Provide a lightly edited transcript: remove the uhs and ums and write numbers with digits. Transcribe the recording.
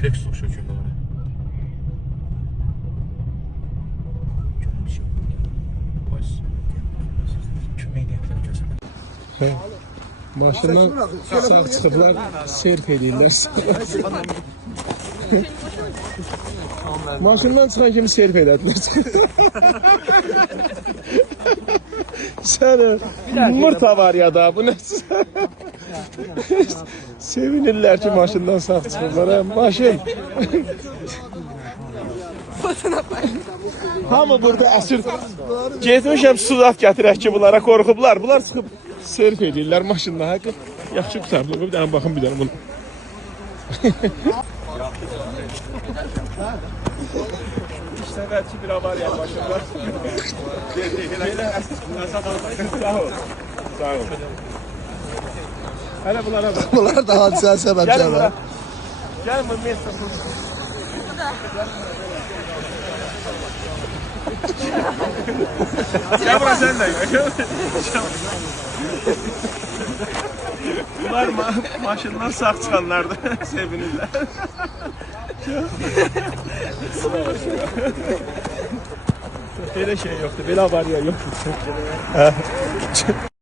kürek söküldü oraya. Kömək edəklər gözəl. Maşından sağ çıxıblar, serf edirlər. Maşından çıxan kimi serf elədilər. Səni mırta var ya da bu nəsə. Sevinirlər ki maşından sağ çıxıblar. Maşın. Hamı burada əsir. Getmişəm sudat gətirək ki bunlara qorxublar. Bunlar çıxıb serf edirlər maşında. Haqqı yaxşı qutardı. Bir dənə baxın bir dənə bunu. İşte belki bir avariya başında. Sağ ol. Hele bunlara bak. Bunlar da hadisə səbəbçiləri var. Gel bu mesaj. Gel buraya sen de gel. Bunlar maşından sağ çıkanlardı. Sevinirler. Böyle şey yoktu. Böyle avariya yoktu.